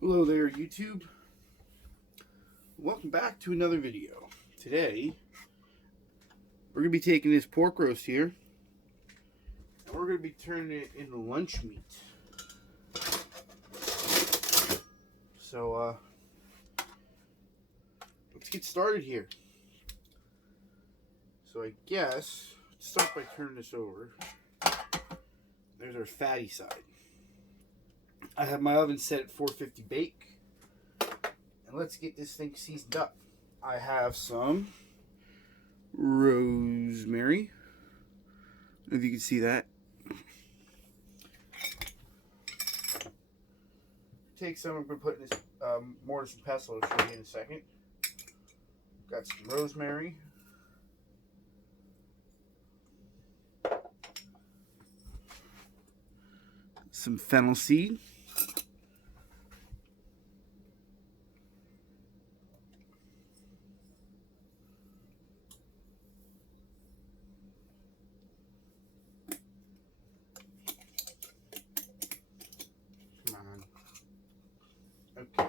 Hello there, YouTube. Welcome back to another video. Today, we're going to be taking this pork roast here, and we're going to be turning it into lunch meat. So, let's get started here. So I guess, let's start by turning this over. There's our fatty side. I have my oven set at 450 bake. And let's get this thing seasoned up. I have some rosemary. I don't know if you can see that. Take some, I'm going to put in this mortar and pestle. I'll show you in a second. Got some rosemary. Some fennel seed. Okay,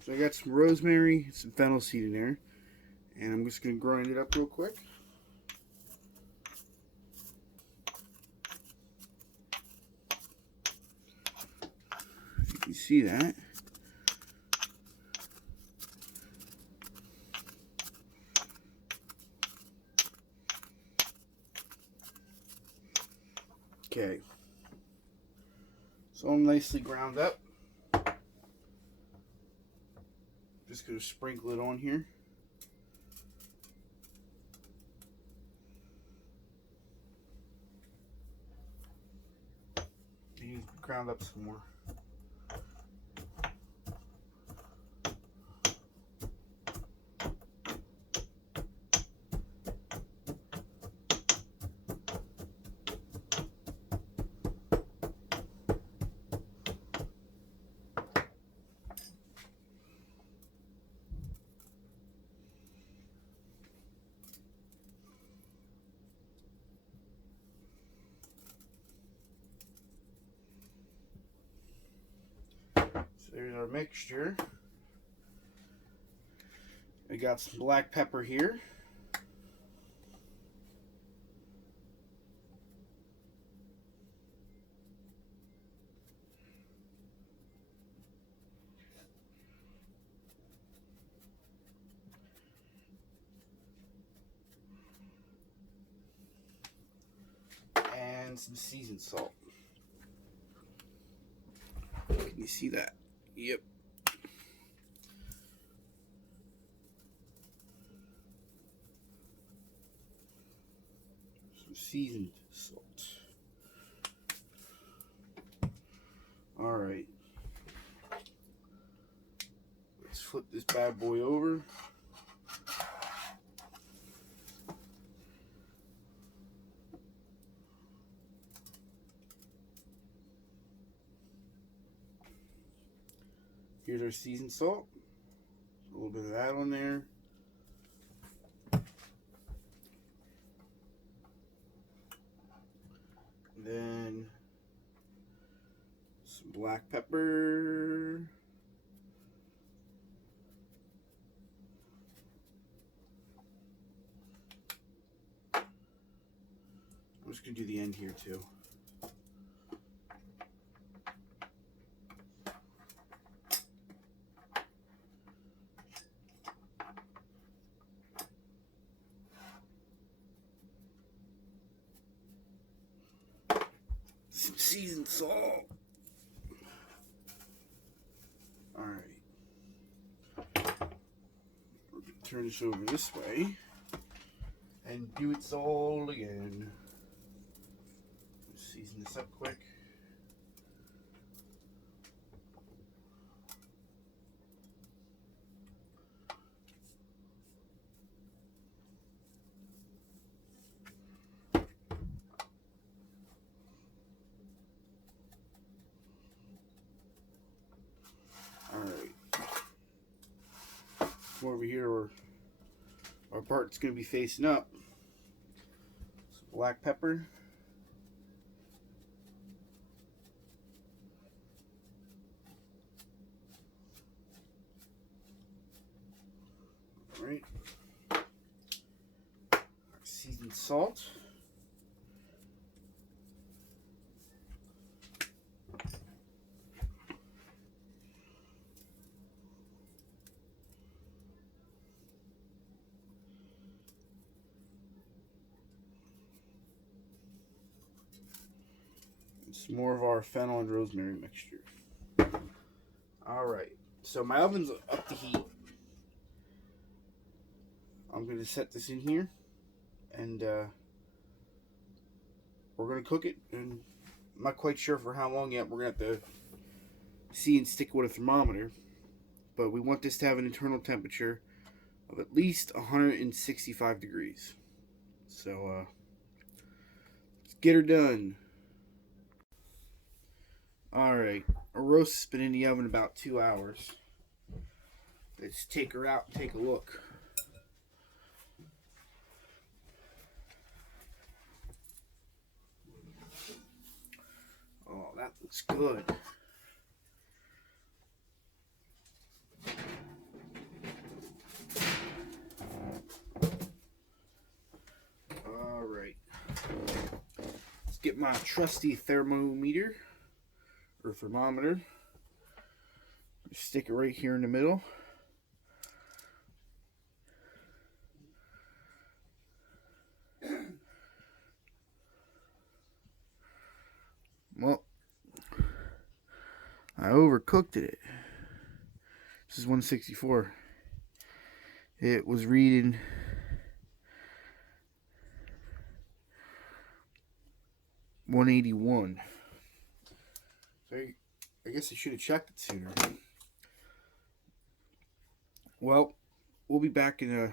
so I got some rosemary, some fennel seed in there, and I'm just going to grind it up real quick. You can see that. Okay, so all nicely ground up. Just going to sprinkle it on here. And you ground up some more. So there's our mixture. I got some black pepper here. And some seasoned salt. Can you see that? Yep. Some seasoned salt. Alright. Let's flip this bad boy over. Here's our seasoned salt. A little bit of that on there. Then some black pepper. I'm just going to do the end here too. Some seasoned salt. Alright. We're going to turn this over this way and do it all again. Season this up quick. Alright. Come over here where our part's going to be facing up. Some black pepper. Alright. Seasoned salt. Some more of our fennel and rosemary mixture. Alright, so my oven's up to heat. I'm going to set this in here, and we're going to cook it. And I'm not quite sure for how long yet. We're going to have to see and stick with a thermometer. But we want this to have an internal temperature of at least 165 degrees. So, let's get her done. Alright, our roast has been in the oven about 2 hours. Let's take her out and take a look. Oh, that looks good. Alright. Let's get my trusty thermometer. Or thermometer. Stick it right here in the middle. Well, I overcooked it. This is 164. It was reading 181. So I guess I should have checked it sooner. Well, we'll be back in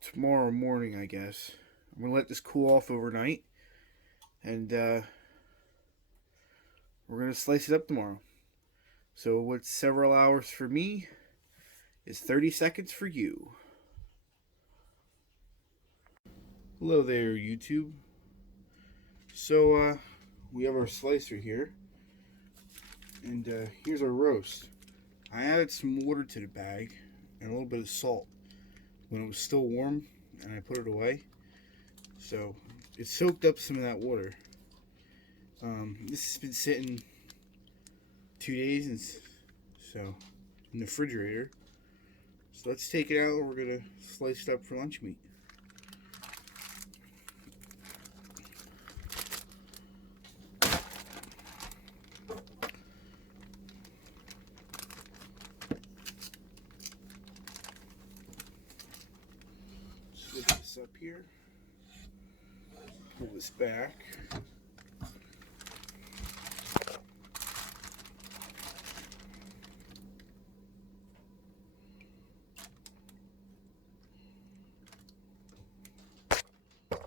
tomorrow morning, I guess. I'm going to let this cool off overnight. And we're going to slice it up tomorrow. So what's several hours for me is 30 seconds for you. Hello there, YouTube. So, we have our slicer here. And here's our roast. I added some water to the bag and a little bit of salt when it was still warm, and I put it away. So it soaked up some of that water. This has been sitting 2 days, and so in the refrigerator. So let's take it out, and we're gonna slice it up for lunch meat. Lift this up here. Pull this back.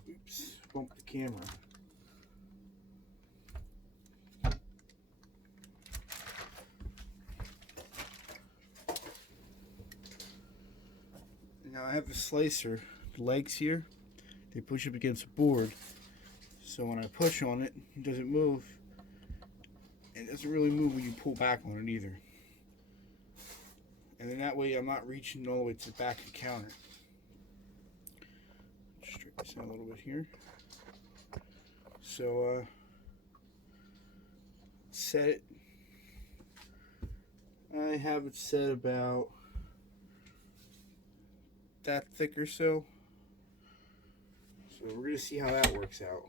Oops, bumped the camera. Now I have the slicer, the legs here, they push up against the board. So when I push on it, it doesn't move. It doesn't really move when you pull back on it either. And then that way I'm not reaching all the way to the back of the counter. Straighten this out a little bit here. So set it. I have it set about that thick or so. So we're going to see how that works out.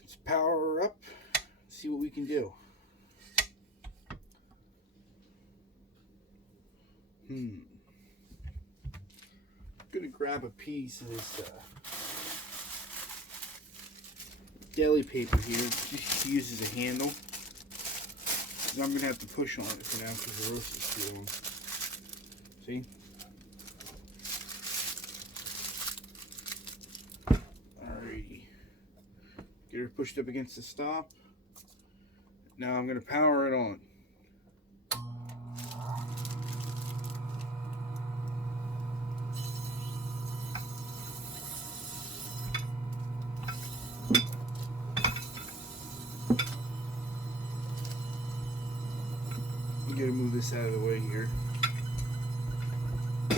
Let's power her up, see what we can do. I'm going to grab a piece of this deli paper here, just to use as a handle. Because I'm going to have to push on it for now because the roast is too long. See? Alrighty. Get her pushed up against the stop. Now I'm going to power it on. I'm going to move this out of the way here. I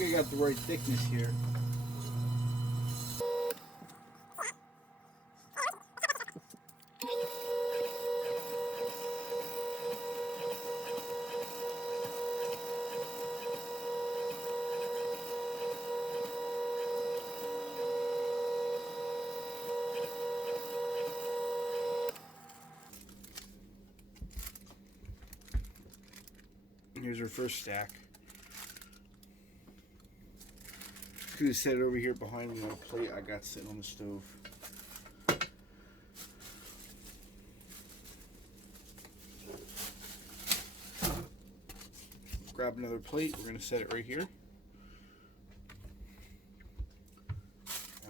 think I got the right thickness here. Here's our first stack. Just gonna set it over here behind me on a plate I got sitting on the stove. Grab another plate. We're gonna set it right here.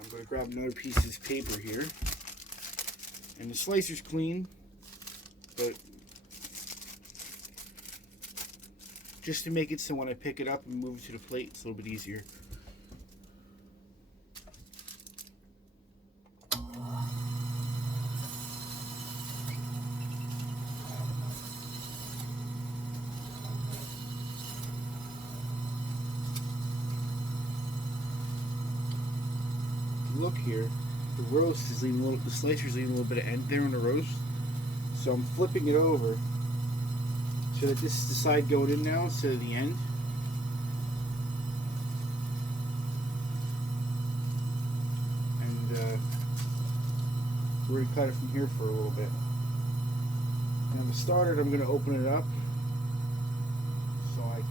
I'm gonna grab another piece of this paper here. And the slicer's clean, but just to make it so when I pick it up and move it to the plate, it's a little bit easier. Look here, the roast is leaving a little, the slicer's leaving a little bit of end there on the roast. So I'm flipping it over so that this is the side going in now instead of the end. And we're going to cut it from here for a little bit. And to start it, I'm going to open it up so I can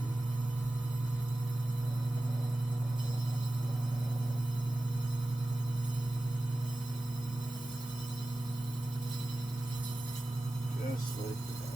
just like that.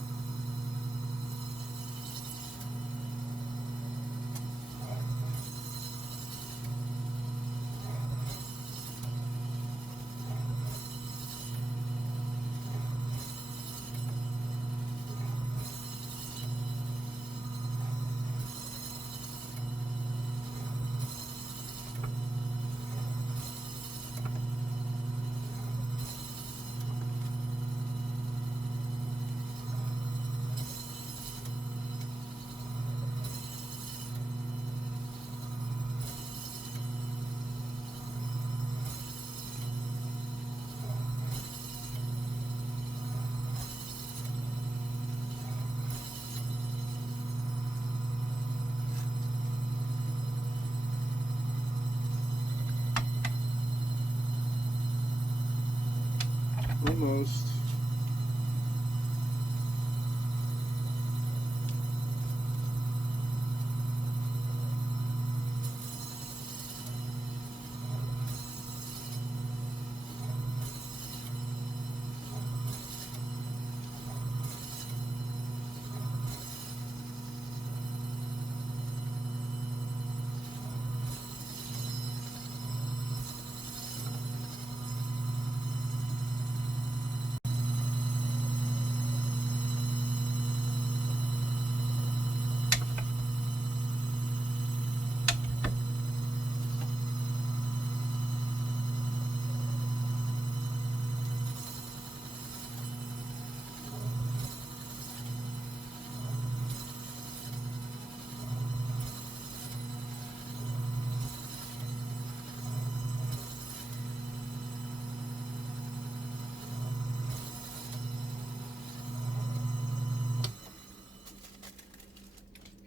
Almost.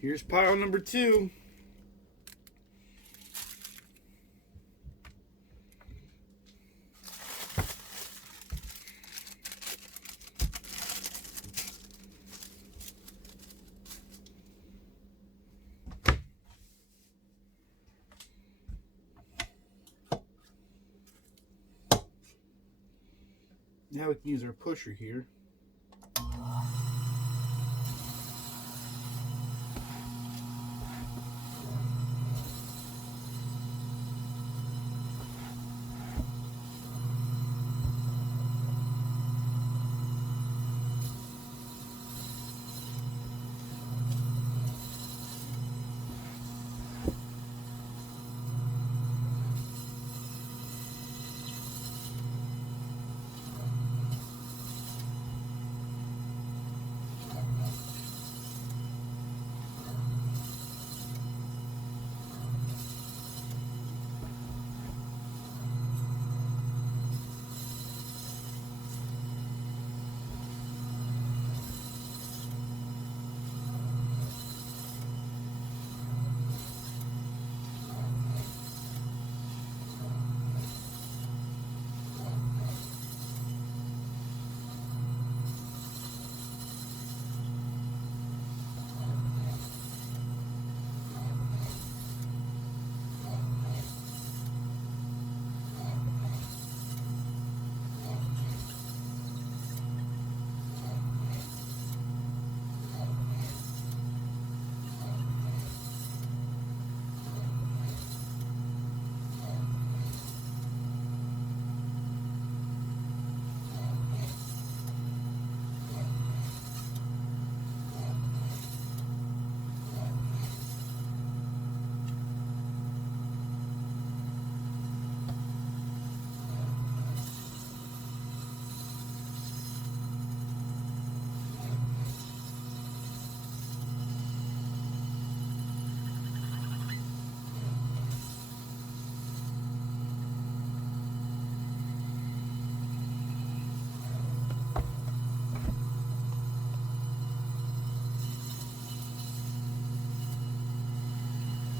Here's pile number 2. Now we can use our pusher here.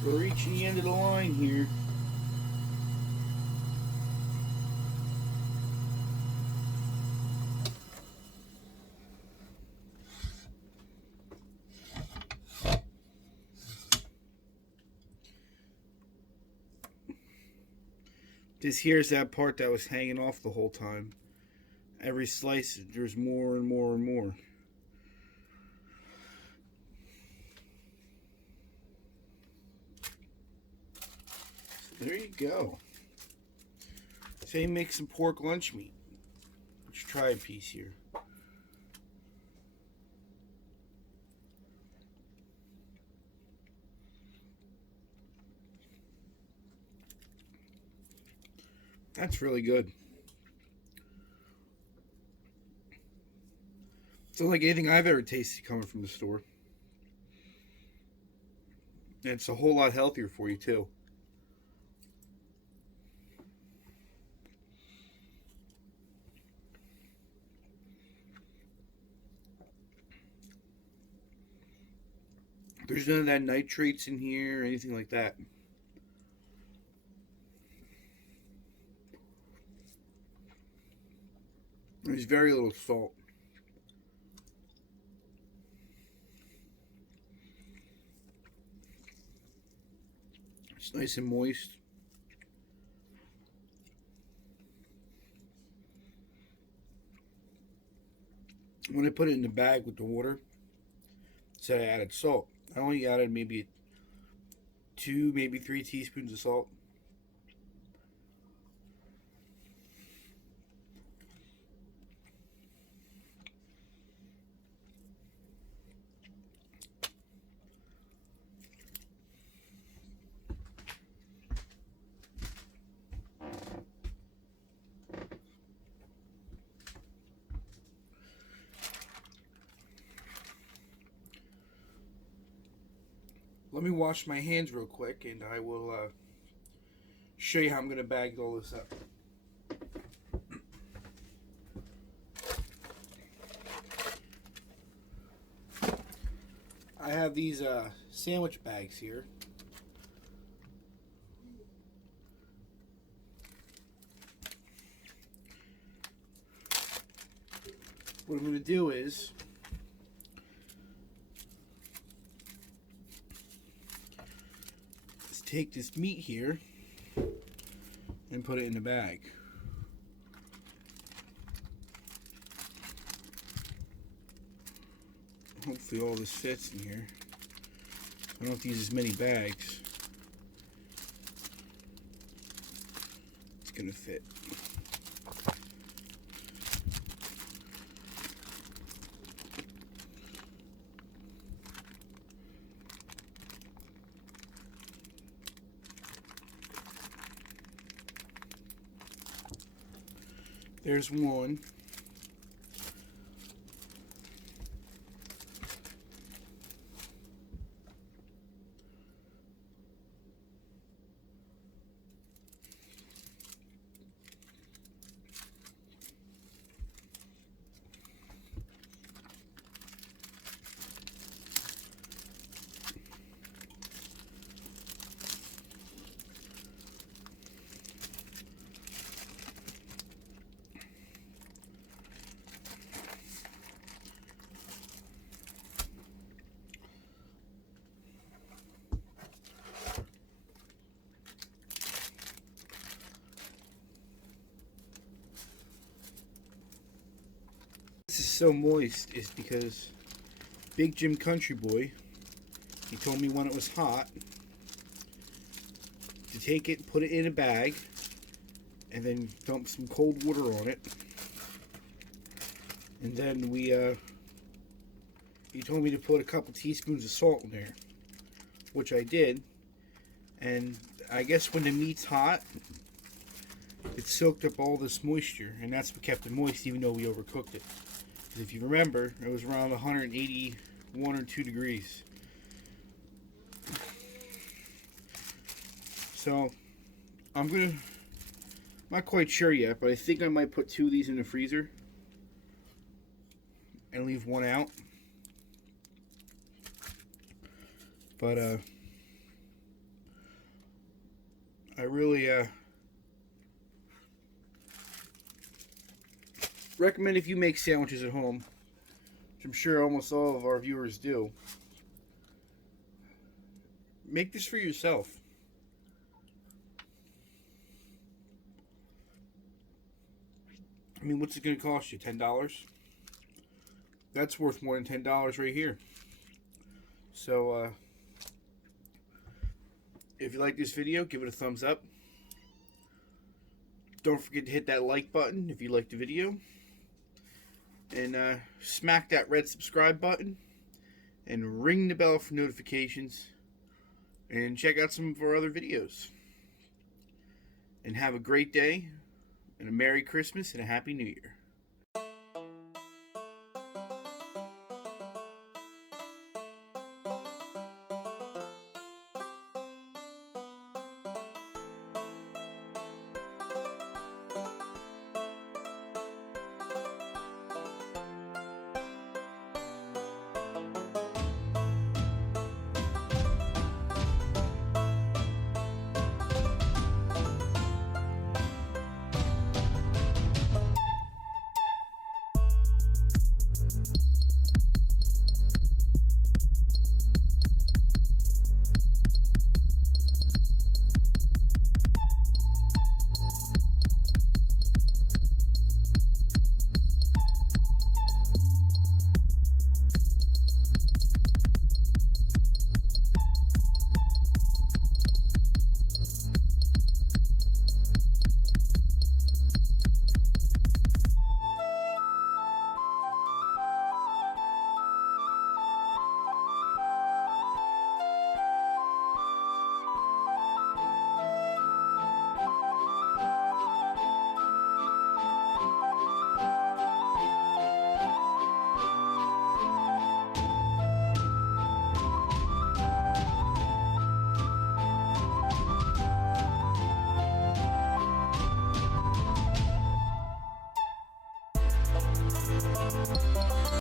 We're reaching the end of the line here. This here's that part that was hanging off the whole time. Every slice, there's more and more and more. So there you go. Say you make some pork lunch meat. Let's try a piece here. That's really good. It's not like anything I've ever tasted coming from the store. And it's a whole lot healthier for you too. There's none of that nitrates in here or anything like that. There's very little salt. It's nice and moist. When I put it in the bag with the water, it said I added salt. I only added maybe 2, maybe 3 teaspoons of salt. Let me wash my hands real quick and I will show you how I'm going to bag all this up. I have these sandwich bags here. What I'm going to do is take this meat here and put it in the bag. Hopefully all this fits in here. I don't have to use as many bags. It's gonna fit. There's one. This is so moist is because Big Jim Country Boy, he told me when it was hot to take it, put it in a bag, and then dump some cold water on it. And then he told me to put a couple teaspoons of salt in there, which I did. And I guess when the meat's hot, it soaked up all this moisture, and that's what kept it moist even though we overcooked it. If you remember, it was around 181 or 2 degrees. So, I'm not quite sure yet, but I think I might put 2 of these in the freezer and leave 1 out. But, I really recommend, if you make sandwiches at home, which I'm sure almost all of our viewers do, make this for yourself. I mean, what's it going to cost you? $10? That's worth more than $10 right here. So, if you like this video, give it a thumbs up. Don't forget to hit that like button if you like the video. And smack that red subscribe button. And ring the bell for notifications. And check out some of our other videos. And have a great day. And a Merry Christmas and a Happy New Year.